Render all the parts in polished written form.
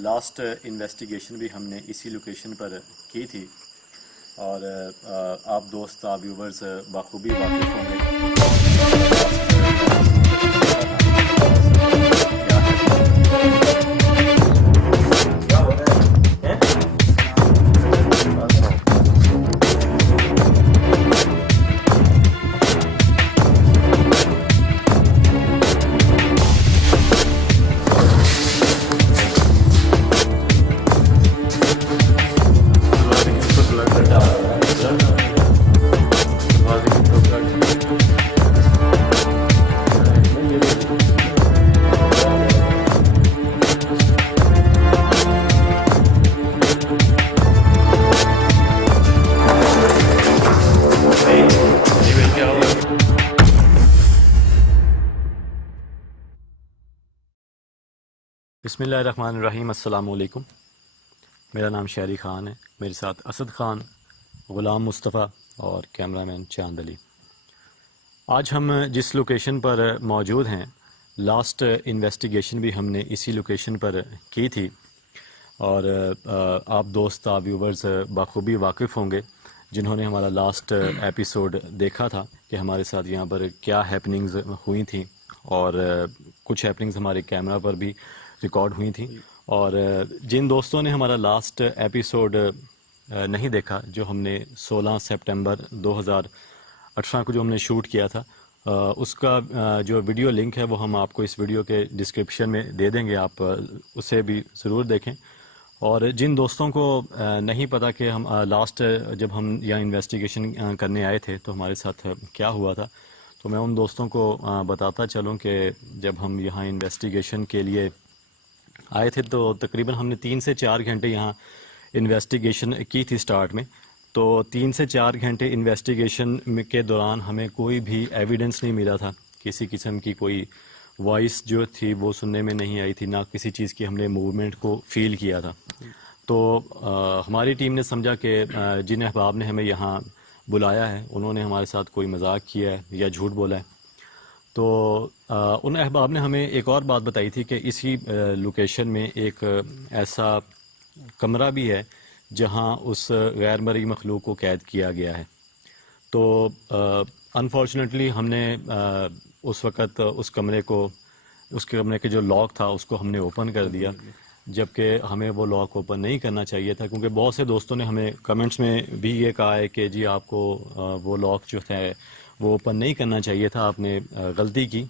Last investigation भी हमने इसी लोकेशन पर की थी और आप दोस्त आप व्यूवर्स बखूबी वाकिफ़ होंगे। बिस्मिल्लाहिर्रहमानिर्रहीम, अस्सलामु अलैकुम। मेरा नाम शहरी ख़ान है, मेरे साथ असद ख़ान, ग़ुलाम मुस्तफ़ा और कैमरामैन चांद अली। आज हम जिस लोकेशन पर मौजूद हैं, लास्ट इन्वेस्टिगेशन भी हमने इसी लोकेशन पर की थी और आप दोस्त आप व्यूवर्स बखूबी वाकिफ़ होंगे जिन्होंने हमारा लास्ट एपिसोड देखा था कि हमारे साथ यहाँ पर क्या हैपनिंग्स हुई थी और कुछ हैपनिंग्स हमारे कैमरा पर भी रिकॉर्ड हुई थी। और जिन दोस्तों ने हमारा लास्ट एपिसोड नहीं देखा, जो हमने 16 सितंबर 2018 को जो हमने शूट किया था, उसका जो वीडियो लिंक है वो हम आपको इस वीडियो के डिस्क्रिप्शन में दे देंगे, आप उसे भी ज़रूर देखें। और जिन दोस्तों को नहीं पता कि हम लास्ट जब हम यहाँ इन्वेस्टिगेशन करने आए थे तो हमारे साथ क्या हुआ था, तो मैं उन दोस्तों को बताता चलूँ कि जब हम यहाँ इन्वेस्टिगेशन के लिए आए थे तो तकरीबन हमने 3 से 4 घंटे यहाँ इन्वेस्टिगेशन की थी स्टार्ट में। तो 3 से 4 घंटे इन्वेस्टिगेशन के दौरान हमें कोई भी एविडेंस नहीं मिला था, किसी किस्म की कोई वॉइस जो थी वो सुनने में नहीं आई थी, ना किसी चीज़ की हमने मूवमेंट को फील किया था। तो हमारी टीम ने समझा कि जिन अहबाब ने हमें यहाँ बुलाया है उन्होंने हमारे साथ कोई मजाक किया है या झूठ बोला है। तो उन अहबाब ने हमें एक और बात बताई थी कि इसी लोकेशन में एक ऐसा कमरा भी है जहां उस गैर मर्ई मखलूक को कैद किया गया है। तो अनफॉर्चुनेटली हमने उस वक़्त उस कमरे के जो लॉक था उसको हमने ओपन कर दिया, जबकि हमें वो लॉक ओपन नहीं करना चाहिए था, क्योंकि बहुत से दोस्तों ने हमें कमेंट्स में भी ये कहा है कि जी आपको वो लॉक जो है वो ओपन नहीं करना चाहिए था, आपने गलती की।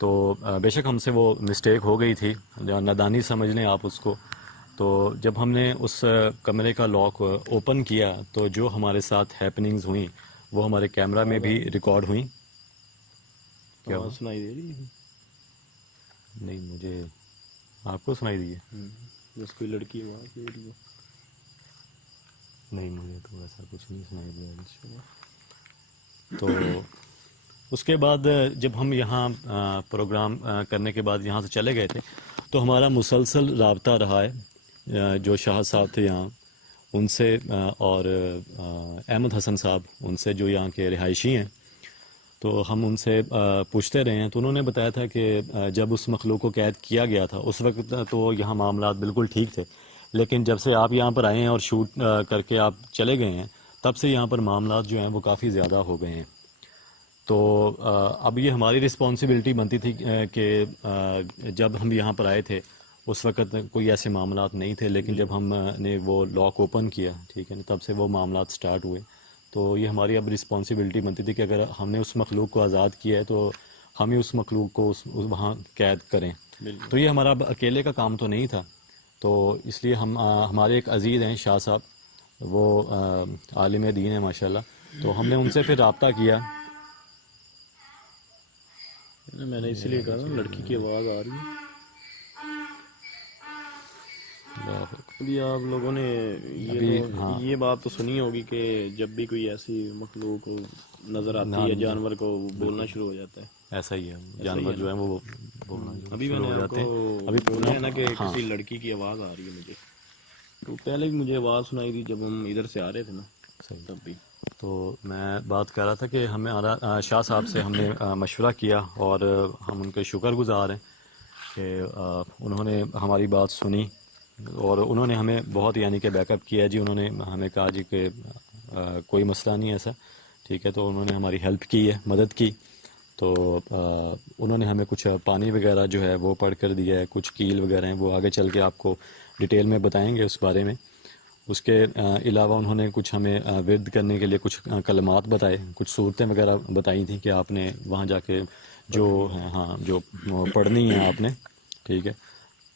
तो बेशक हमसे वो मिस्टेक हो गई थी, नादानी समझ लें आप उसको। तो जब हमने उस कमरे का लॉक ओपन किया तो जो हमारे साथ हैपनिंग्स हुई वो हमारे कैमरा में भी रिकॉर्ड हुई। क्या सुनाई दे रही है? नहीं, मुझे आपको सुनाई दी है? बस कोई लड़की आवाज़ दे रही है। नहीं, मुझे तो ऐसा कुछ नहीं सुनाई दिया। तो उसके बाद जब हम यहाँ प्रोग्राम करने के बाद यहाँ से चले गए थे तो हमारा मुसलसल राब्ता रहा है जो शाह साहब थे यहाँ उनसे और अहमद हसन साहब उनसे, जो यहाँ के रिहायशी हैं। तो हम उनसे पूछते रहे हैं, तो उन्होंने बताया था कि जब उस मखलूक को कैद किया गया था उस वक्त तो यहाँ मामलात बिल्कुल ठीक थे, लेकिन जब से आप यहाँ पर आए हैं और शूट करके आप चले गए हैं तब से यहाँ पर मामलात जो हैं वो काफ़ी ज़्यादा हो गए हैं। तो अब ये हमारी रिस्पॉन्सिबिलिटी बनती थी कि जब हम यहाँ पर आए थे उस वक़्त कोई ऐसे मामलात नहीं थे, लेकिन जब हमने वो लॉक ओपन किया, ठीक है ना, तब से वो मामलात स्टार्ट हुए। तो ये हमारी अब रिस्पॉन्सिबिलिटी बनती थी कि अगर हमने उस मखलूक को आज़ाद किया है तो हम ही उस मखलूक को वहाँ कैद करें। तो ये हमारा अकेले का काम तो नहीं था। तो इसलिए हम हमारे एक अजीज़ हैं शाह साहब, वो आलिम दीन है माशाल्लाह, तो हमने उनसे फिर रब्ता किया। मैंने इसलिए कहा ना लड़की की आवाज़ आ रही है। अभी आप लोगों ने ये बात तो सुनी होगी कि जब भी कोई ऐसी मखलूक नज़र आती है जानवर को बोलना शुरू हो जाता है। ऐसा ही है, जानवर जो है वो बोलना अभी मैंने आपको अभी बोला है ना कि किसी लड़की की आवाज़ आ रही है मुझे, तो पहले भी मुझे आवाज़ सुनाई थी जब हम इधर से आ रहे थे ना, तब भी। तो मैं बात कर रहा था कि हमें शाह साहब से हमने मशवरा किया और हम उनके शुक्रगुज़ार हैं कि उन्होंने हमारी बात सुनी और उन्होंने हमें बहुत यानी कि बैकअप किया जी। उन्होंने हमें कहा जी कि कोई मसला नहीं है ऐसा, ठीक है। तो उन्होंने हमारी हेल्प की है, मदद की। तो उन्होंने हमें कुछ पानी वगैरह जो है वो पढ़ कर दिया है, कुछ कील वगैरह हैं वो आगे चल के आपको डिटेल में बताएंगे उस बारे में। उसके अलावा उन्होंने कुछ हमें विर्द करने के लिए कुछ कलमात बताए, कुछ सूरतें वगैरह बताई थी कि आपने वहाँ जाके जो हाँ जो पढ़नी है आपने, ठीक है।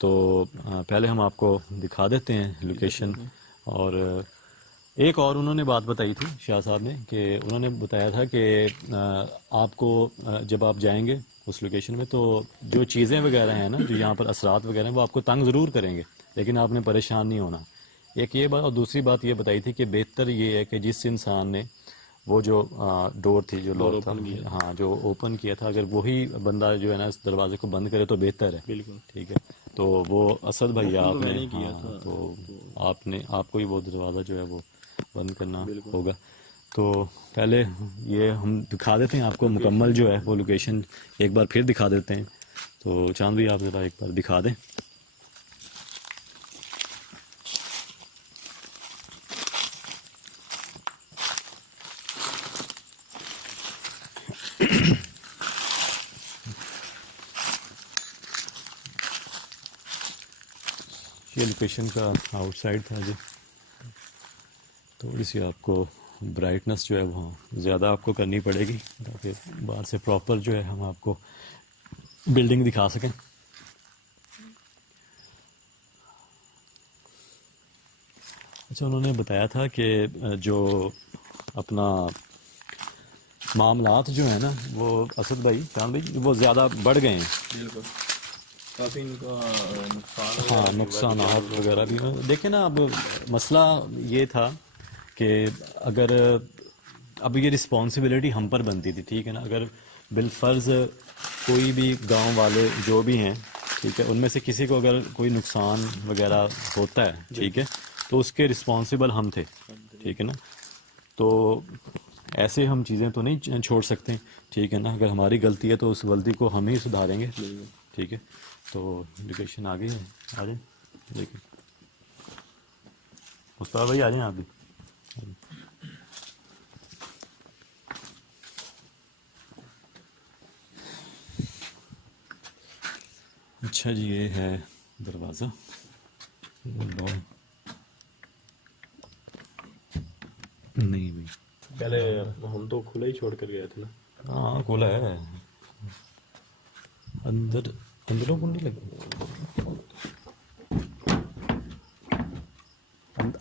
तो पहले हम आपको दिखा देते हैं लोकेशन। और एक और उन्होंने बात बताई थी शाह साहब ने कि उन्होंने बताया था कि आपको जब आप जाएंगे उस लोकेशन में तो जो चीज़ें वगैरह हैं ना, जो यहाँ पर असरात वगैरह हैं, वो आपको तंग ज़रूर करेंगे, लेकिन आपने परेशान नहीं होना। एक ये बात, और दूसरी बात ये बताई थी कि बेहतर ये है कि जिस इंसान ने वो जो डोर थी, जो लॉक था, हाँ जो ओपन किया था, अगर वही बंदा जो है ना इस दरवाजे को बंद करे तो बेहतर है, बिल्कुल। ठीक है। तो वो असद भाई ओपन तो आपने, मैंने ही किया हाँ था तो तो आपने, आपको ही वो दरवाज़ा जो है वो बंद करना बिल्कुल। होगा। तो पहले ये हम दिखा देते हैं आपको मुकम्मल जो है वो लोकेशन, एक बार फिर दिखा देते हैं। तो चांद भाई आप ज़रा एक बार दिखा दें। ये लोकेशन का आउटसाइड था जी। थोड़ी सी आपको ब्राइटनेस जो है वो ज़्यादा आपको करनी पड़ेगी ताकि बाहर से प्रॉपर जो है हम आपको बिल्डिंग दिखा सकें। अच्छा, उन्होंने बताया था कि जो अपना मामलात जो है ना वो असद भाई, चांद भाई, वो ज़्यादा बढ़ गए हैं। बिल्कुल काफ़ी इनका नुकसान हाँ, वगैरह भी हुआ है कि नुकसानात जानवरों वगैरह भी को। देखे ना। अब मसला ये था कि अगर अब ये रिस्पॉन्सिबिलिटी हम पर बनती थी, ठीक है ना। अगर बिलफर्ज कोई भी गांव वाले जो भी हैं, ठीक है, उनमें से किसी को अगर कोई नुकसान वगैरह होता है, ठीक है, तो उसके रिस्पॉन्सिबल हम थे, ठीक है ना। तो ऐसे हम चीज़ें तो नहीं छोड़ सकते, ठीक है ना। अगर हमारी गलती है तो उस गलती को हम ही सुधारेंगे, ठीक है। तो लोकेशन आ गई है, आ जाए देखिए। मुस्तफा भाई आ जाए आप भी। अच्छा जी, ये है दरवाज़ा। नहीं भाई, पहले हम तो खुला ही छोड़ कर गए थे ना। हाँ खोला है। अंदर अंदरों कुंडी लगी,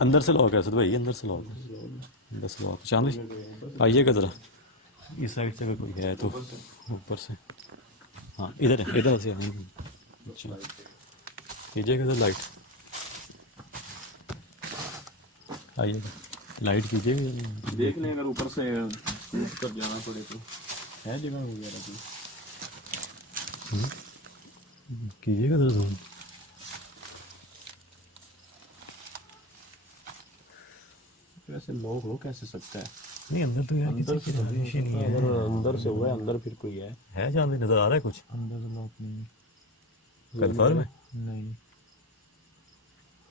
अंदर से लॉक है सर भाई, अंदर से लॉक है, अंदर से लॉक। चांद आइएगा ज़रा इस साइड से, अगर कोई है तो ऊपर से। हाँ इधर है, इधर से आएंगे। अच्छा कीजिएगा सर लाइट, आइएगा लाइट कीजिएगा। देख लें अगर ऊपर से कूद कर जाना पड़े तो है जगह वगैरह की। कीजिएगा सर जूम। वैसे लोग हो कैसे सकता है नहीं अंदर तो यार अंदर किसी से की रजिश ही नहीं है। अगर अंदर से हुआ है अंदर फिर कोई है चांद नज़र आ रहा है कुछ, अंदर से लॉक नहीं है। कन्फर्म है। नहीं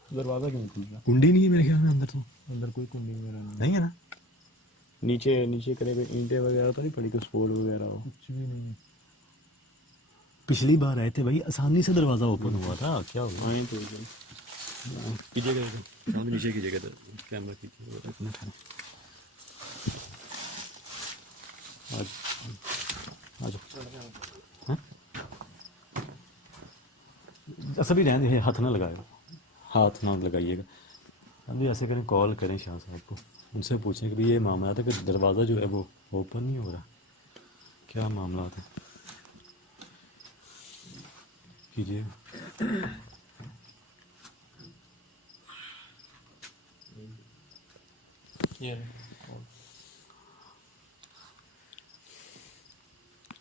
दरवाजा क्यों खुल रहा कुंडी नहीं है मेरे ख्याल में अंदर, तो अंदर कोई कुंडी वगैरह नहीं नहीं है ना। नीचे नीचे करे हुए ईंटें वगैरह तो नहीं पड़ी कुछ स्पोर्ट वगैरह हो कुछ भी नहीं पिछली बार आए थे भाई, आसानी से दरवाज़ा ओपन हुआ था, क्या हुआ। हाँ तो कीजिएगा चांद नीचे कीजिएगा, कैमरा कीजिएगा अपना। आज आज हाँ सभी रहने दीजिए, हाथ ना लगाए, हाथ ना लगाइएगा। अभी ऐसे करें, कॉल करें शाह साहब को, उनसे पूछें कि भाई ये मामला था कि दरवाज़ा जो है वो ओपन नहीं हो रहा, क्या मामला था। कीजिए।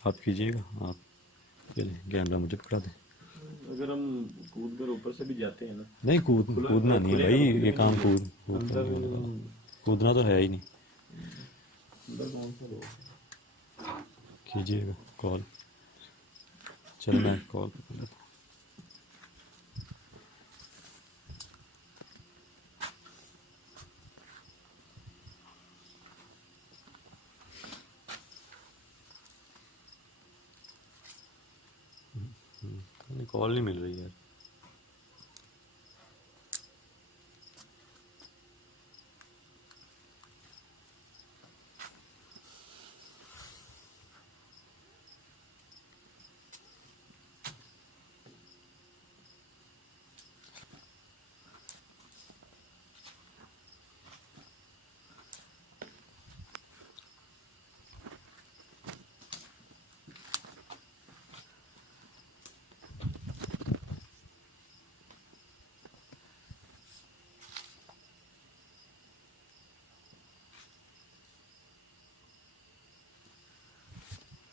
आप कीजिएगा, आप चलिए कैमरा मुझे पकड़ा दें। अगर हम कूद कर ऊपर से भी जाते हैं ना नहीं कूदना नहीं है भाई, ये काम कूदना तो है ही नहीं। अंदर कौन सा लोग कीजिएगा कॉल, चल मैं कॉल कर लेता हूँ। कॉल नहीं मिल रही यार।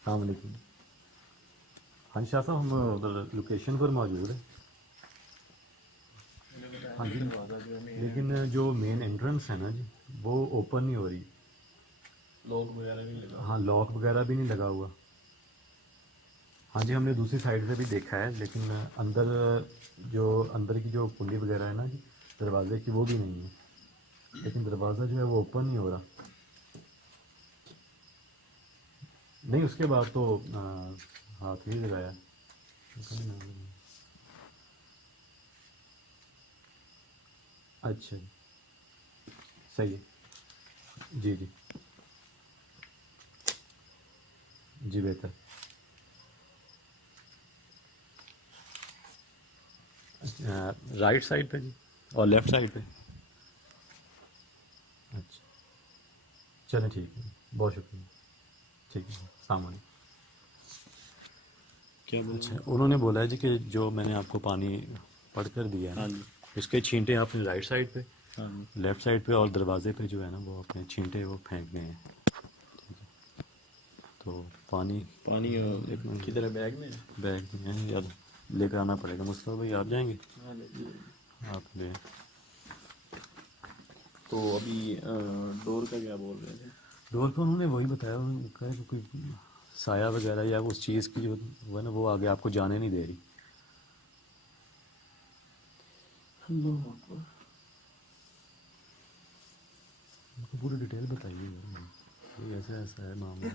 अस्सलामुअलैकुम। हाँ जी शाह साहब, हम उधर लोकेशन पर मौजूद है। हाँ जी, लेकिन जो मेन एंट्रेंस है ना जी, वो ओपन नहीं हो रही। लॉक वगैरह नहीं लगा। हाँ, लॉक वगैरह भी नहीं लगा हुआ। हाँ जी, हमने दूसरी साइड से भी देखा है, लेकिन अंदर की जो कुंडी वगैरह है ना जी, दरवाजे की, वो भी नहीं है। लेकिन दरवाज़ा जो है वो ओपन नहीं हो रहा। नहीं, उसके बाद तो हाथ नहीं लगाया। अच्छा जी, सही है। जी जी जी, बेहतर। राइट साइड पे जी, और लेफ़्ट साइड पे। अच्छा, चलें ठीक है, बहुत शुक्रिया। ठीक है, अस्सलाम वालेकुम। क्या बोल रहे अच्छा, हैं? उन्होंने बोला है जी कि जो मैंने आपको पानी पढ़ कर दिया है हाँ ना, जी। इसके छींटे आपने राइट साइड पे, हाँ जी। लेफ़्ट साइड पे और दरवाजे पे जो है ना, वो अपने छींटे वो फेंकने हैं। तो पानी पानी एक मिनट, किधर है? बैग में है? बैग में है या लेकर आना पड़ेगा। मुस्तफ़ा भाई आप जाएंगे? हाँ ले। आप ले। तो अभी डोर का क्या बोल रहे थे? डोर पे उन्होंने वही बताया, उन्होंने कहा कि कोई साया वगैरह या उस चीज़ की जो वो है ना, वो आगे आपको जाने नहीं दे रही। अल्लाह अकबर। उनको पूरी डिटेल बताइए यार, ये ऐसा ऐसा है मामला।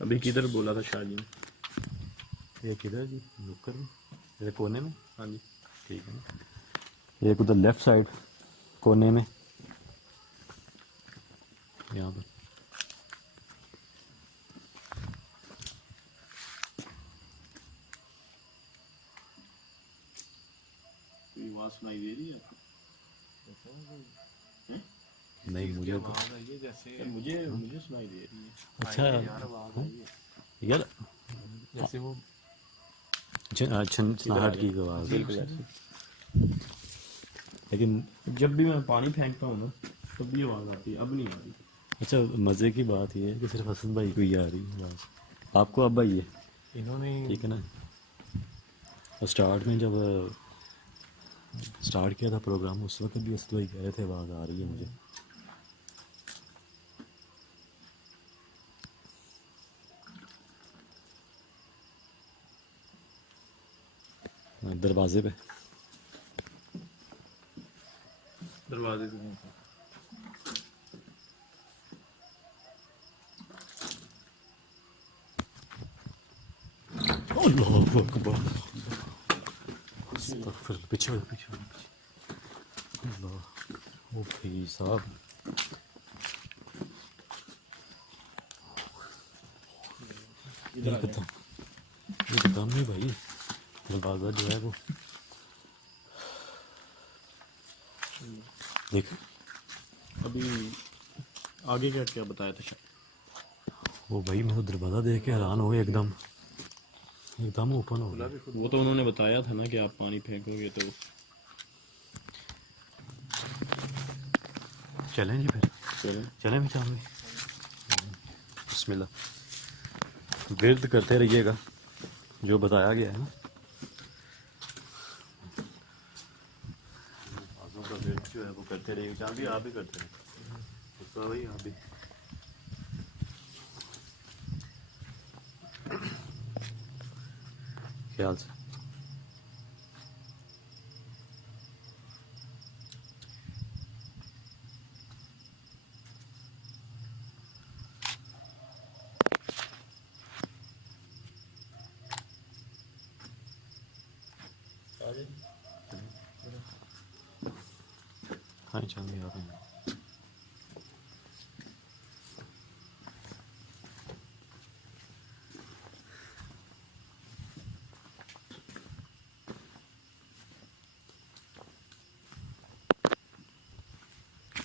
अभी किधर बोला था शाहजी ने? ये किधर जी, नुक्कड़ में, ये कोने में? हाँ जी। ठीक है ना, एक उधर लेफ़्ट साइड कोने में, यहाँ पर। कोई आवाज सुनाई दे रही है आपको? हैं? नहीं, मुझे तो यार मुझे मुझे सुनाई दे रही है। अच्छा हाँ? यार जैसे वो छनछनाहट की आवाज़ है। बिल्कुल ऐसे। लेकिन जब भी मैं पानी फेंकता हूँ ना, तब भी आवाज़ आती है, अब नहीं आ रही। अच्छा, मज़े की बात ये है कि सिर्फ हसन भाई को ही आ रही है आवाज़, आपको अब आई है, इन्होंने ठीक है ना। और स्टार्ट में जब स्टार्ट किया था प्रोग्राम, उस वक्त भी असद भाई कह रहे थे आवाज़ आ रही है मुझे। दरवाजे पे दरवाजे पे नहीं था। अल्लाहु अकबर, अस्तगफिर, पीछे पीछे अल्लाह। ओ भाई साहब, इधर आ जाए। एकदम एकदम नहीं भाई, दरवाज़ा जो है वो देख। अभी आगे क्या क्या बताया था? वो भाई, मैं तो दरवाज़ा देख के हैरान हो गया, एकदम एकदम ओपन हो गया। वो तो उन्होंने बताया था ना कि आप पानी फेंकोगे तो। चलें जी फिर, चलें। चलें भी चाहूँगी। बिस्मिल्लाह, विर्द करते रहिएगा जो बताया गया है ना। आज़ों का विर्द जो है वो करते रहिएगा, जहाँ भी आप भी करते रहे उसका भाई, आप भी। ख्याल से। हाँ चल आ रहे हैं।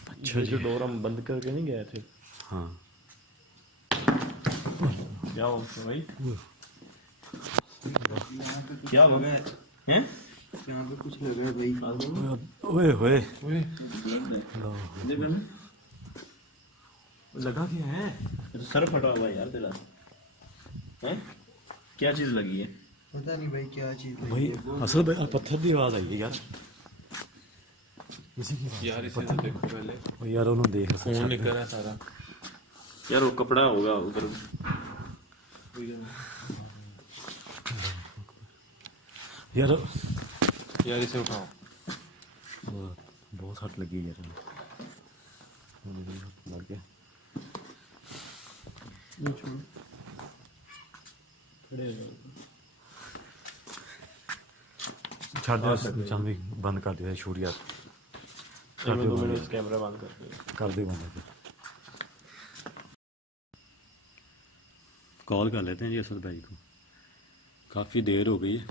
अच्छा ये जी। जो डोर हम बंद करके नहीं गए थे, हाँ क्या हो भाई, क्या हो गया हैं? यहाँ पे कुछ लग रहा है भाई। ओए होए लगा क्या है? सर फटा हुआ है यार तेरा, हैं? क्या चीज लगी है? पता नहीं भाई क्या चीज लगी भाई है। असल में पत्थर की आवाज आई है यार, इसी की यार इसे तो देखो पहले, ओ यार उन्होंने देख फोन निकल रहा है सारा। यार वो कपड़ा होगा उधर। यार यार इसे उठाओ। बहुत हट लगी यार, लग गया। छड़ दे चांदी बंद कर दिया शूट यार, एक मिनट, 2 मिनट इस कैमरा बंद करके कर दे बंद। कॉल कर लेते हैं जी असद भाई को, काफ़ी देर हो गई है,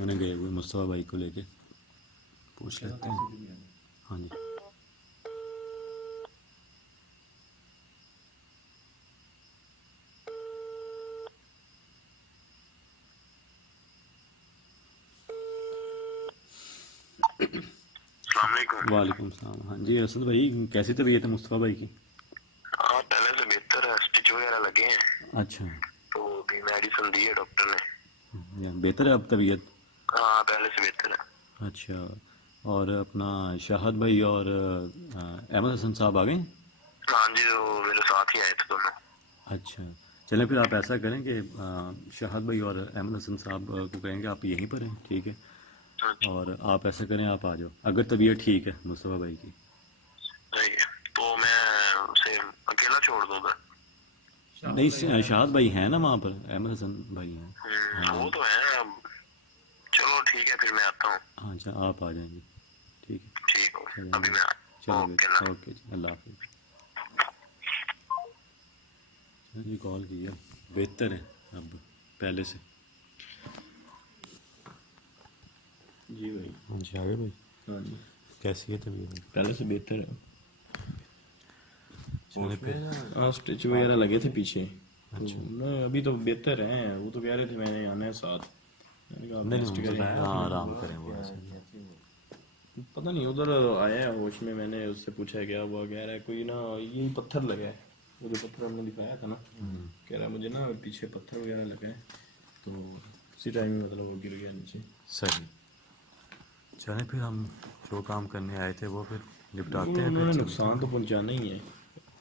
उन्हें गए हुए मुस्तफ़ा भाई को लेके, पूछ लेते हैं। हाँ जी वालेकुम सलाम। हाँ जी असद भाई, कैसी तबीयत है मुस्तफ़ा भाई की? हाँ पहले से बेहतर है, स्टिच वगैरह लगे हैं। अच्छा, तो अभी मेडिसिन दी है डॉक्टर ने। या बेहतर है अब तबीयत? हाँ पहले से बेहतर है। अच्छा, और अपना शाहद भाई और अहमद हसन साहब आ गए? हाँ जी, वो मेरे साथ ही आए थे दोनों। अच्छा, चलें फिर आप ऐसा करें कि शाहद भाई और अहमद हसन साहब को कहेंगे आप यहीं पर हैं, ठीक है? अच्छा, और आप ऐसा करें, आप आ जाओ अगर तबीयत ठीक है मुस्तफ़ा भाई की। सही है। तो मैं उसे अकेला छोड़ दूँ उधर? नहीं शाहद भाई हैं ना वहाँ पर, अहमद हसन भाई हैं। वो तो है। अब चलो ठीक है, फिर मैं आता हूँ। हाँ अच्छा, आप आ जाएंगे, ठीक है? ठीक हो, चलें अभी मैं ओके ना। चलो ओके जी, अल्लाह हाफिज़। जी कॉल किया, बेहतर है अब पहले से। जी भाई। हाँ जी आ गए भाई, हाँ जी, कैसी है तबीयत? पहले से बेहतर है। चले फिर। हाँ स्टिच वगैरह लगे थे पीछे, तो ना अभी तो बेहतर हैं। वो तो कह रहे थे मैंने आना है साथ, मैंने कहा नहीं रेस्ट नहीं करें। हाँ आराम करें वो ऐसे। पता नहीं उधर आया है होश में, मैंने उससे पूछा क्या हुआ, कह रहा है कोई ना ये पत्थर लगा है, वो जो पत्थर हमने दिखाया था ना, कह रहा है मुझे ना पीछे पत्थर वगैरह लगा है, तो उसी टाइम में मतलब वो गिर गया नीचे। सही, चलें फिर हम जो काम करने आए थे वो फिर निपटाते हैं। उन्होंने फिर नुकसान तो पहुंचाना ही है,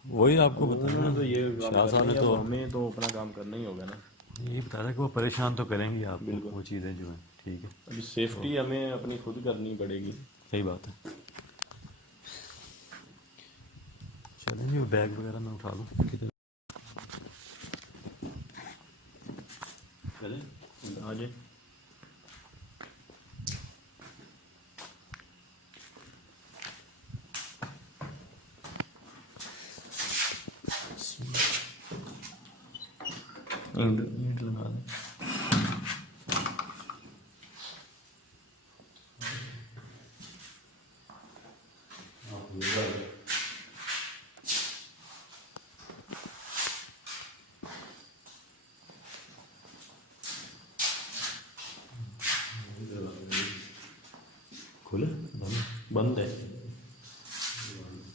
वही आपको उन्होंने बताना तो ये शाह काम साहब करना ने है, तो अब हमें तो अपना काम करना ही होगा ना। यही बताया था कि वो परेशान तो करेंगे आपको, बिल्कुल। वो चीज़ें जो हैं, ठीक है? अभी सेफ्टी हमें अपनी खुद करनी पड़ेगी। सही बात है। चलें जी, बैग वगैरह मैं उठा लूँ किधर? चलें आ जाए। ईंट लगा दें। खुले बंद है।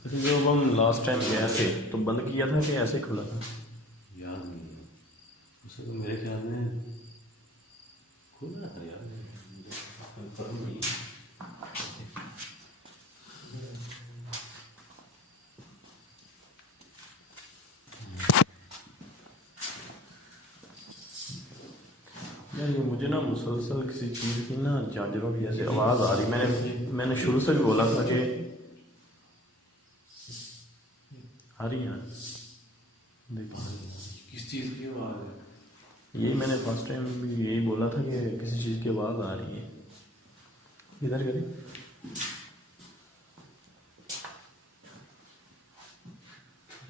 अच्छा, जब हम लास्ट टाइम गए थे तो बंद किया था कि ऐसे खुला था? याद नहीं है उसे, तो मेरे ख्याल में खुला था यार, कंफर्म नहीं है। यार ये मुझे ना मुसलसल किसी चीज़ की ना झांझरों की ऐसे आवाज़ आ रही। मैंने शुरू से भी बोला था कि आ रही है। देखो किस चीज की आवाज है? यही मैंने फर्स्ट टाइम भी यही बोला था कि किसी चीज़ की आवाज़ आ रही है। इधर करें।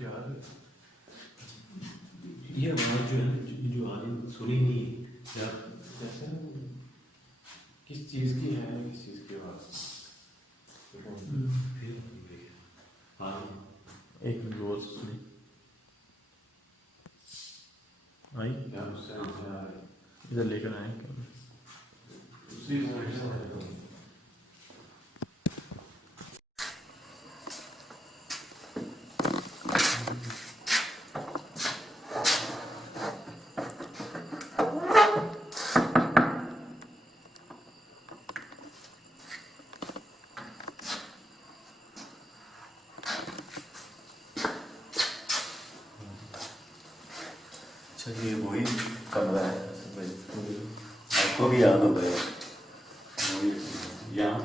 ये आवाज जो है जो आ रही सुनी नहीं यार, जैसे किस चीज़ की है, किस चीज़ की आवाज़? हाँ एक रोज सुनी आई, क्या उससे आवाज़ आ रही है? इधर लेकर आए। उसी साइड से आ रही है। अच्छा ये वही कमरा है आपको भी याद होगा यार, यहाँ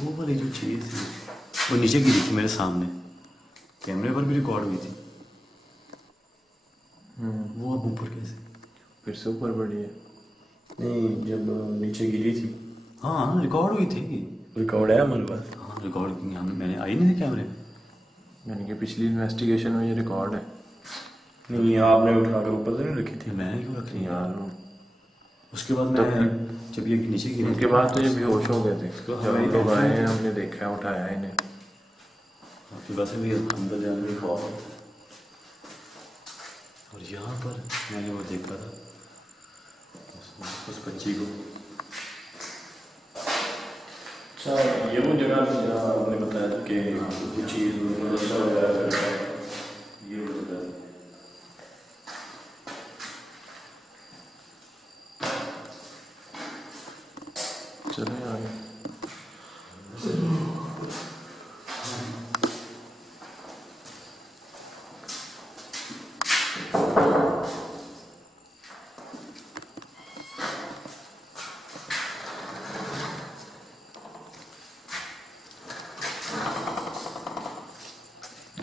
वो वाली जो चीज़ थी वो नीचे गिरी थी मेरे सामने, कैमरे पर भी रिकॉर्ड हुई थी। वो अब ऊपर कैसे? फिर से ऊपर बढ़ी है। नहीं, जब नीचे गिरी थी हाँ रिकॉर्ड हुई थी। रिकॉर्ड है हमारे पास। हाँ रिकॉर्ड मैंने आई नहीं थी कैमरे में। यानी कि पिछली इन्वेस्टिगेशन में ये रिकॉर्ड है। नहीं, आपने उठा कर ऊपर से नहीं रखी थी। मैं क्यों रख रही यार उसके बाद मैं जब ये नीचे गिरी उनके बाद तो ये बेहोश हो गए थे, उसको जब हम हमें लोग आए हैं हमने देखा उठाया इन्हें। आपकी बात से भी अंदर जाने में खौफ है। और यहाँ पर मैंने वो देखा था उस बच्ची को। अच्छा, ये वो जगह थी जहाँ आपने बताया था कि कुछ चीज़ नशा वगैरह करता है, ये वो जगह थी। चले आगे।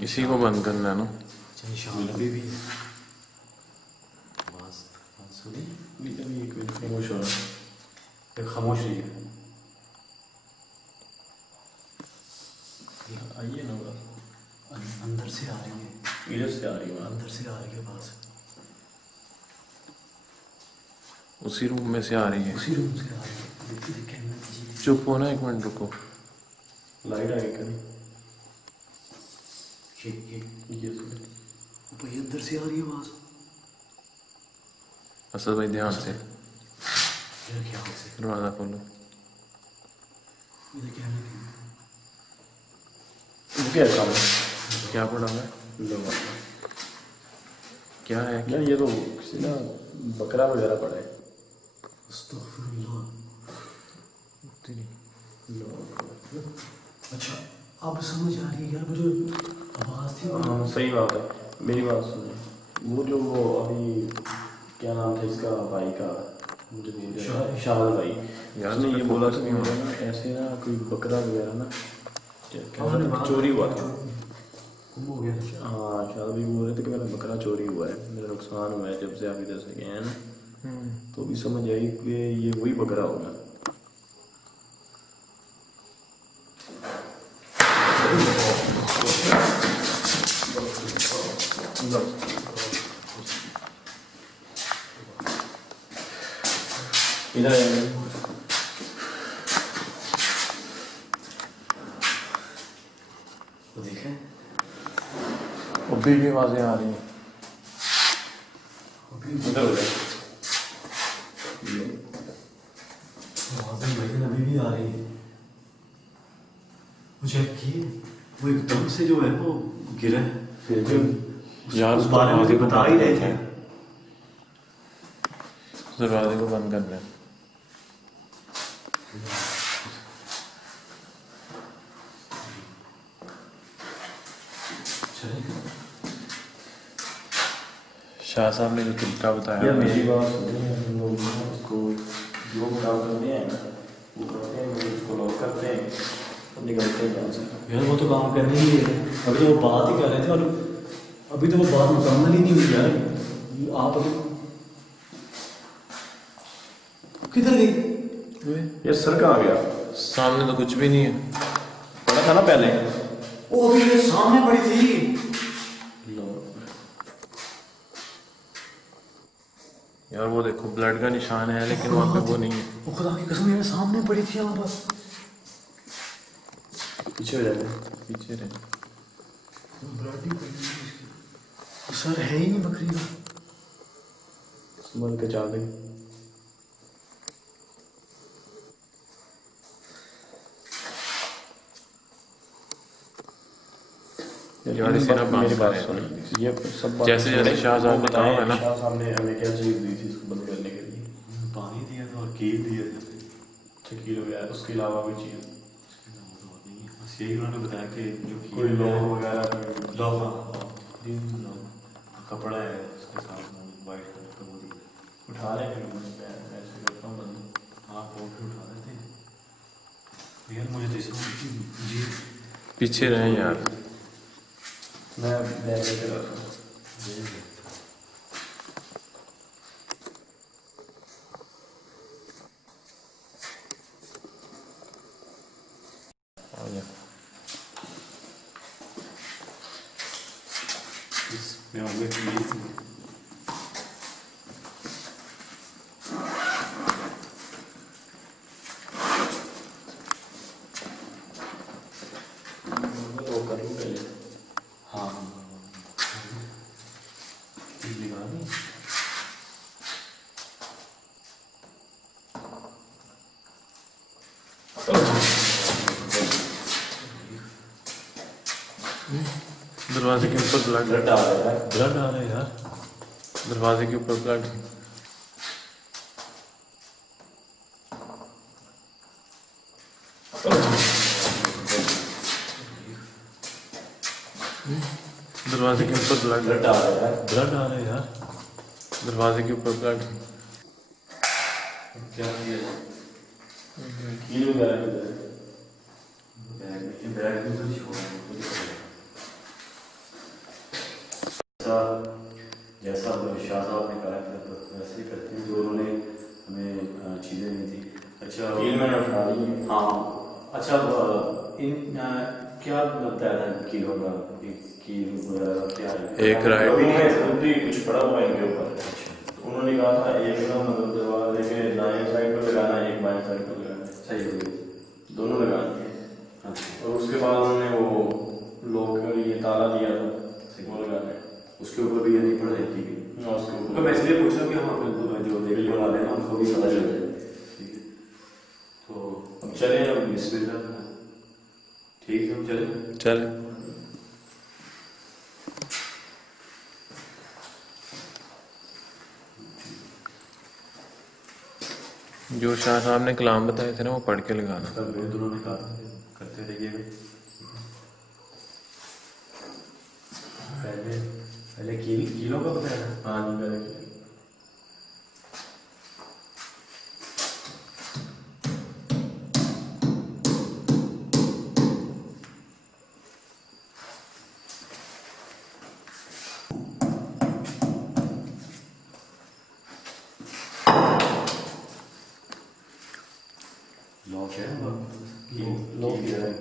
इसी को बंद करना है ना। निशान अभी भी है। आवाज़ सुनी? एक मिनट खामोश हो रहा है। एक खामोश रही है। आइए ना बस, अंदर से आ रही है, इधर से आ रही है। अंदर से आ रही है आवाज़, उसी रूम में से आ रही है। उसी रूम से आ रही है। देखिए कैमरे में जी। चुप हो ना, एक मिनट रुको। लाइट आगे करी। ये ऊपर ये अंदर से आ रही है आवाज़। असद भाई ध्यान से मेरा ख्याल से दरवाज़ा खोलो। मेरे कैमरे में क्या काम है? क्या पड़ा है? क्या है? क्या ये तो किसी ना बकरा वगैरह पड़ा है। अस्तगफिरुल्लाह। अच्छा अब समझ आ रही है यार, वो जो आवाज़ थी हाँ सही बात है। मेरी बात सुनो, वो जो वो अभी क्या नाम था इसका भाई का, मुझे भूल गया, शाहद भाई। यार उसने ये उसमें बोला focus था नहीं हो मुझे रहा। ना ऐसे ना कोई बकरा वगैरह ना हाँ, चोरी हुआ था। गुम हो गया। हाँ शायद भी बोल रहे थे कि मेरा बकरा चोरी हुआ है, मेरा नुकसान हुआ है जब से आप इधर से गए हैं ना। तो भी समझ आई कि ये वही बकरा होगा। इधर आइए। वो देखें अभी भी आवाज़ें आ रही हैं। इधर हो जाए। आवाज़ें भाई अभी भी आ रही है। वो चेक किए, वो एकदम से जो है वो गिरा है। फिर भी यार उस बारे में तो बता ही रहे थे। दरवाजे को बंद करना है। शाह साहब ने जो तरीका बताया यार मेरी बात सुनिए, हम लोग उसको जो काम करते हैं ना वो करते हैं, वो उसको लॉक करते हैं और निकलते हैं यहाँ से। यार वो तो काम करने ही है। अभी तो वो बात ही कर रहे थे और अभी तो वो बात मुकम्मल ही नहीं हुई यार। आप अभी किधर गई? यार सर कहाँ गया? सामने तो कुछ भी नहीं है। पड़ा था ना पहले। वो अभी ये सामने पड़ी थी। यार वो देखो ब्लड का निशान है लेकिन वहाँ पे वो नहीं है। वो खुदा की कसम ये सामने पड़ी थी यहाँ पर। पीछे हो जाएगा। पीछे रहे। ब्लड ही पड़ी थी इसकी। सर है ही नहीं बकरी का। संभल के जा गई। यार इसी ना मेरी बात करें। सुन। ये सब बात जैसे जैसे शाह साहब बताओगे ना। शाह साहब ने हमें क्या चीज दी थी इसको बंद करने के लिए? पानी दिया था और कील दिया था। अच्छा कील वगैरह, उसके अलावा कोई चीज? बस यही उन्होंने बताया कि जो कोई लोग वगैरह लोहा कपड़ा है उसके साथ वाइट कलर का वो दिया। उठा रहे हैं? मैं ऐसे करता हूँ बंद। हाँ फोन पे उठा रहे थे यार। मुझे तो इसमें जी पीछे रहे यार। मैं बैग लेके रखा हूँ। इसमें होंगे कील। तो कर लूँ पहले। हाँ कील लगा दी। दरवाजे के ऊपर ब्लड ब्लड आ रहा है। ब्लड आ रहा है यार। दरवाजे के ऊपर ब्लड। दरवाजे के ऊपर ब्लड। ब्लड आ रहा है। ब्लड आ रहा है यार। दरवाजे के ऊपर ब्लड। क्या किया जाए? कील वगैरह किधर है? बैग में तो छोड़ा जैसा शाह साहब ने कहा था तो वैसे ही करते हैं जो उन्होंने हमें चीज़ें दी थी। अच्छा कील मैंने उठा ली है। हाँ अच्छा इन क्या बताया था कीलों का कील वगैरह क्या है? एक राइट। अभी नहीं है, खुद ही कुछ पड़ा हुआ है इनके ऊपर। तो उन्होंने कहा था एक ना मतलब दरवाजे के दाएं साइड पर लगाना है, एक बाएं साइड पर लगाना है। सही हो गई। दोनों लगा दिए। अच्छा और उसके बाद उन्होंने वो लॉक के लिए ताला दिया था, वो लगा दिया। उसके ऊपर भी यही पढ़ाई की गई। हाँ, उसके तो ऊपर मैं इसलिए पूछा कि हाँ बिल्कुल जो देखने वाले हैं उनको भी पता चल जाए। ठीक है तो अब चले अब बिस्मिल्लाह। ठीक है हम चले। चल जो शाह साहब ने कलाम बताए थे ना वो पढ़ के लगाना। तब वे दोनों ने कहा करते रहिएगा। पहले पहले कीलों का बताया था। हाँ जी मैंने किया। लॉक है लॉक किया है।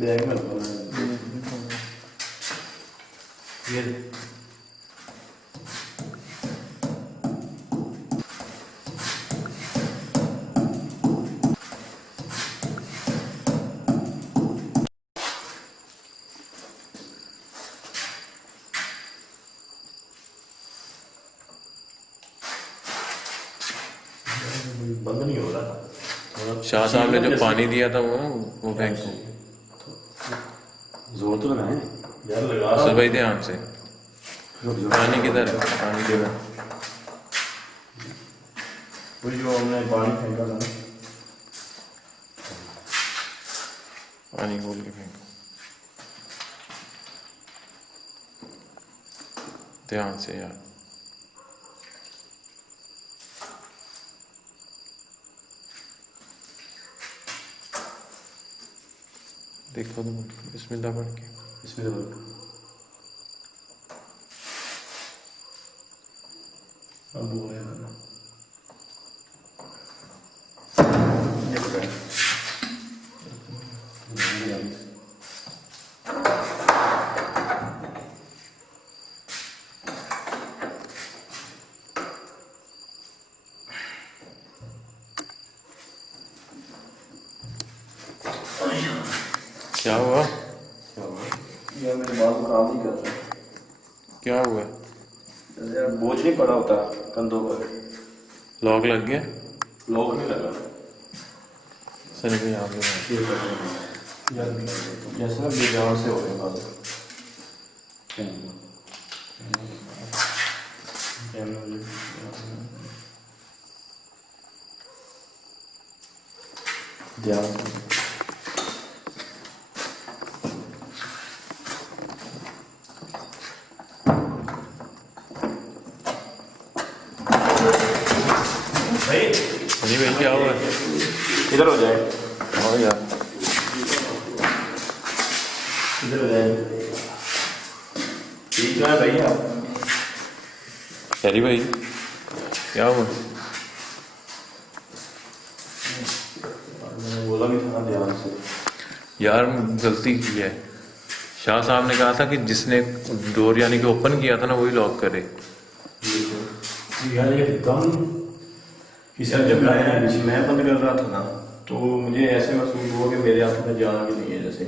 बैग में रखा है। ये बंद नहीं हो रहा। शाह साहब ने जो पानी दिया था वो ना वो फेंको। जोर तो लगाए। यार लगा रहा सब भाई ध्यान से। पानी किधर है? पानी किधर है? वही जो हमने पानी फेंका था ना। पानी खोल के फेंको ध्यान से यार। देखो तो बिस्मिल्लाह पढ़ के। इसमें अब वो है ना। ये पकड़। क्या हुआ? यार मेरे बाल काम नहीं कर रहा। क्या हुआ? यार बोझ नहीं पड़ा होता कंधों पर। लॉक लग गया? लॉक नहीं लगा। सर भी यहाँ पे यार जैसे ना बेजान से हो रहे बाल। ध्यान से। नहीं भाई क्या हुआ? इधर हो जाए। हाँ यार इधर हो जाए। ठीक है भाई आप। शरी भाई क्या हुआ? मैंने बोला भी था ध्यान से। यार गलती की है। शाह साहब ने कहा था कि जिसने डोर यानी कि ओपन किया था ना वही लॉक करे। यार ये दम किसी ने जब आया है, मैं बंद कर रहा था ना तो मुझे ऐसे महसूस हुआ कि मेरे हाथ में जान भी नहीं है जैसे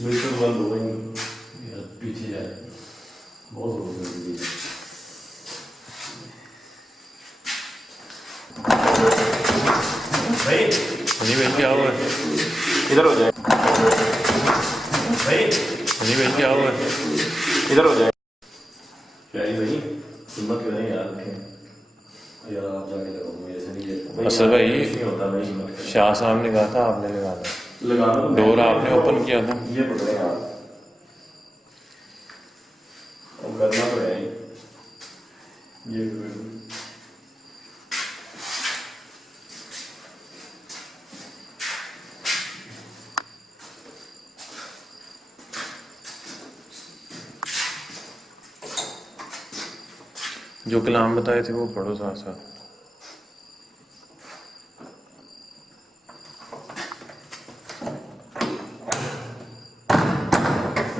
बिल्कुल बंद हो गई। यार पीछे जाए बहुत हो गई। भाई नहीं भाई क्या हुआ? इधर हो जाए। भाई नहीं भाई क्या हुआ? इधर हो जाए। प्यारी भाई हिम्मत क्यों नहीं यार रखें। यार आप जाके लगाओ मेरे से नहीं है। असर भाई नहीं होता भाई हिम्मत। शाह साहब ने कहा था आपने लगाना। लगा दो। डोर आपने ओपन किया था। ये पकड़े आप और करना तो है ही। ये जो कलाम बताए थे वो पढ़ो साथ साथ।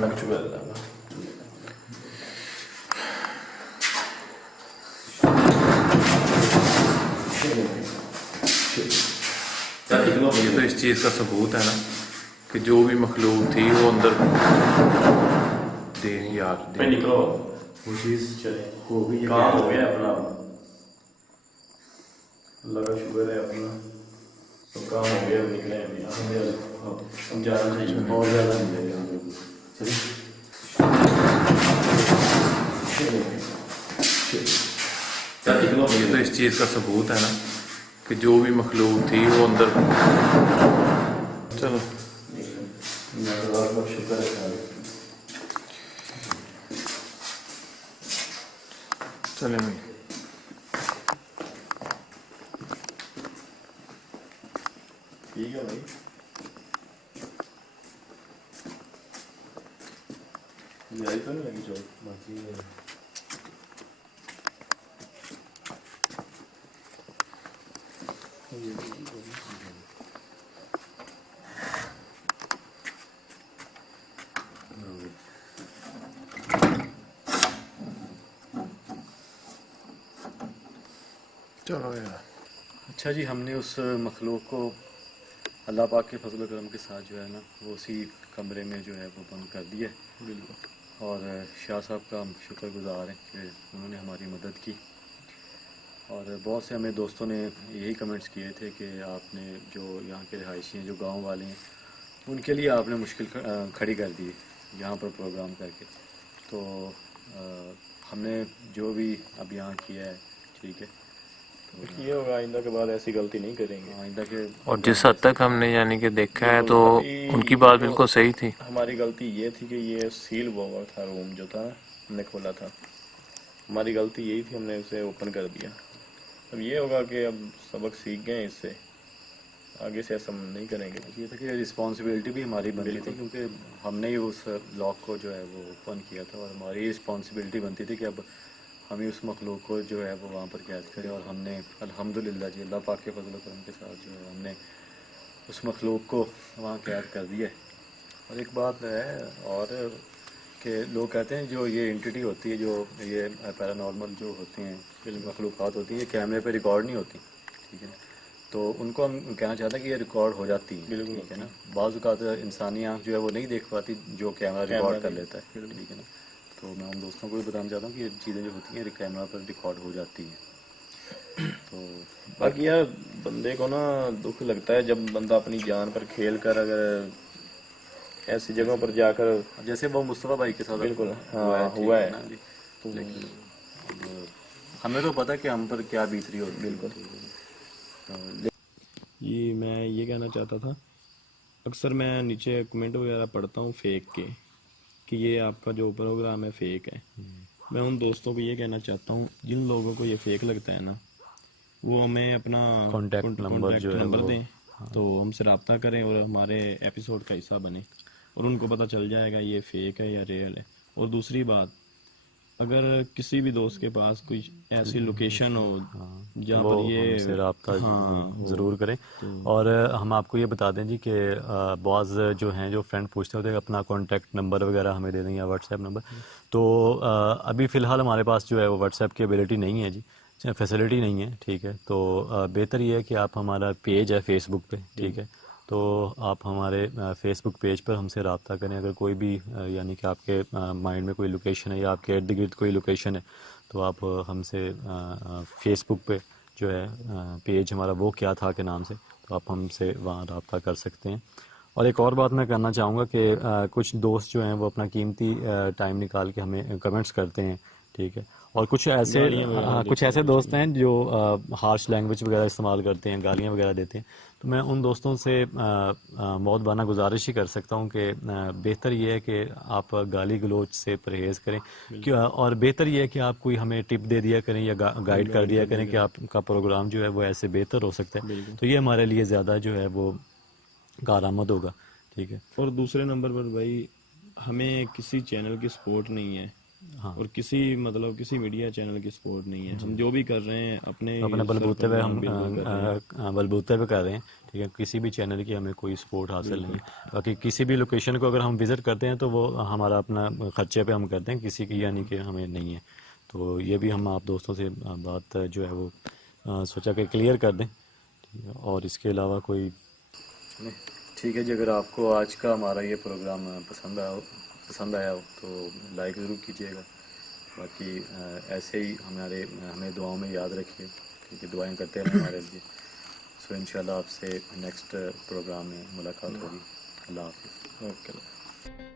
लग चुका है। ये तो इस चीज़ का सबूत है ना कि जो भी मखलूक थी वो अंदर देख यार मैं निकलो वो चीज़ चले हो गई है। काम हो गया अपना। लगा शुगर है अपना तो काम हो गया। निकले अभी हम जाना चाहिए। बहुत ज़्यादा नहीं जाएगा चलिए। ये तो इस चीज़ का सबूत है ना कि जो भी मखलूक थी वो अंदर। चलो शुक्र है। चले भाई। ठीक है भाई। यही तो नहीं लगी चोट बाकी चलो यार। अच्छा जी, हमने उस मखलूक को अल्लाह पाक के फजल करम के साथ जो है ना वो उसी कमरे में जो है वो बंद कर दिया। बिल्कुल। और शाह साहब का हम शुक्रगुजार हैं कि उन्होंने हमारी मदद की। और बहुत से हमें दोस्तों ने यही कमेंट्स किए थे कि आपने जो यहाँ के रिहायशी हैं, जो गांव वाले हैं, उनके लिए आपने मुश्किल खड़ी कर दी यहाँ पर प्रोग्राम करके। तो हमने जो भी अब यहाँ किया है ठीक है। तो ये होगा आइंदा के बाद ऐसी गलती नहीं करेंगे। आइंदा के और जिस हद तक हमने यानी कि देखा है तो उनकी बात बिल्कुल सही थी। हमारी गलती ये थी कि ये सील हुआ था रूम जो था हमने खोला था। हमारी गलती यही थी, हमने उसे ओपन कर दिया। अब ये होगा कि अब सबक सीख गए इससे, आगे से ऐसा नहीं करेंगे। ये था कि रिस्पॉन्सिबिलिटी भी हमारी बनती थी क्योंकि हमने ही उस लॉक को जो है वो ओपन किया था और हमारी रिस्पॉन्सिबिलिटी बनती थी कि अब हम ही उस मखलूक को जो है वो वहाँ पर कैद करें। और हमने अल्हम्दुलिल्लाह जी अल्लाह पाक के फजल करम के साथ जो है हमने उस मखलूक को वहाँ कैद कर दिया। और एक बात है और कि लोग कहते हैं जो ये एंटिटी होती है, जो ये पैरानॉर्मल जो होती हैं, मखलूक़ात होती हैं, ये कैमरे पे रिकॉर्ड नहीं होती, ठीक है। तो तो उनको हम कहना चाहते हैं कि ये रिकॉर्ड हो जाती है, बिल्कुल। ठीक है ना। बाज़ औक़ात इंसानी आँख जो है वो नहीं देख पाती जो कैमरा रिकॉर्ड कर लेता है, ठीक है ना। तो मैं उन दोस्तों को भी बताना चाहता हूँ कि ये चीज़ें जो होती हैं कैमरा पर रिकॉर्ड हो जाती हैं। तो बाकी यार बंदे को ना दुख लगता है जब बंदा अपनी जान पर खेल कर अगर ऐसी जगहों पर जाकर, जैसे वो मुस्तफ़ा भाई के साथ बिल्कुल, हुआ है, हाँ, ठीक हुआ है है। ना जी। लेकिन अब हमें तो पता है कि हम पर क्या बीत रही होती है, बिल्कुल। तो ये मैं ये कहना चाहता था, अक्सर मैं नीचे कमेंट वगैरह पढ़ता हूँ फेक के कि ये आपका जो प्रोग्राम है फेक है। मैं उन दोस्तों को ये कहना चाहता हूँ जिन लोगों को ये फेक लगता है ना, वो हमें अपना कॉन्टैक्ट नंबर जो है नंबर वो, दें, तो हमसे रब्ता करें और हमारे एपिसोड का हिस्सा बने और उनको पता चल जाएगा ये फेक है या रियल है। और दूसरी बात, अगर किसी भी दोस्त के पास कोई ऐसी लोकेशन हो जहाँ वो पर ये हमसे रब्ता हो, ज़रूर करें। और हम आपको ये बता दें जी कि बाज़ जो हैं जो फ्रेंड पूछते होते हैं अपना कॉन्टैक्ट नंबर वगैरह हमें दे दें या व्हाट्सएप नंबर, तो अभी फ़िलहाल हमारे पास जो है वो व्हाट्सएप की एबिलिटी नहीं है जी, फैसिलिटी नहीं है, ठीक है। तो बेहतर ये है कि आप हमारा पेज है फेसबुक पे, ठीक है, तो आप हमारे फेसबुक पेज पर हमसे रब्ता करें। अगर कोई भी यानी कि आपके माइंड में कोई लोकेशन है या आपके इर्द गिर्द कोई लोकेशन है, तो आप हमसे फेसबुक पे जो है पेज हमारा वो क्या था के नाम से, तो आप हमसे वहाँ रब्ता कर सकते हैं। और एक और बात मैं करना चाहूँगा कि कुछ दोस्त जो हैं वो अपना कीमती टाइम निकाल के हमें कमेंट्स करते हैं, ठीक है। और कुछ ऐसे गालियाँ वगैरह कुछ देते ऐसे हैं दोस्त हैं जो हार्श लैंग्वेज वगैरह इस्तेमाल करते हैं, गालियाँ वगैरह देते हैं। तो मैं उन दोस्तों से मौदबाना गुजारिश ही कर सकता हूँ कि बेहतर ये है कि आप गाली गलोच से परहेज़ करें, और बेहतर ये है कि आप कोई हमें टिप दे दिया करें या गाइड कर दिया करें कि आपका प्रोग्राम जो है वो ऐसे बेहतर हो सकता है, तो ये हमारे लिए ज़्यादा जो है वो कारआमद होगा, ठीक है। और दूसरे नंबर पर भाई हमें किसी चैनल की सपोर्ट नहीं है, हाँ, और किसी मीडिया चैनल की सपोर्ट नहीं है। हम जो भी कर रहे हैं अपने अपने सर बलबूते पर पे हम बिल्कुल कर रहे हैं। बलबूते पे कर रहे हैं, ठीक है। किसी भी चैनल की हमें कोई सपोर्ट हासिल नहीं बिल्कुल। है। बाकी किसी भी लोकेशन को अगर हम विज़िट करते हैं तो वो हमारा अपना ख़र्चे पे हम करते हैं, किसी की यानी कि हमें नहीं है। तो ये भी हम आप दोस्तों से बात जो है वो सोचा कि क्लियर कर दें, ठीक है। और इसके अलावा कोई ठीक है जी, अगर आपको आज का हमारा ये प्रोग्राम पसंद आया हो तो लाइक ज़रूर कीजिएगा। बाकी ऐसे ही हमें दुआओं में याद रखिए, ठीक है। दुआएं करते रहें हमारे लिए। सो इंशाल्लाह आपसे नेक्स्ट प्रोग्राम में मुलाकात होगी। अल्लाह हाफ़िज़। ओके।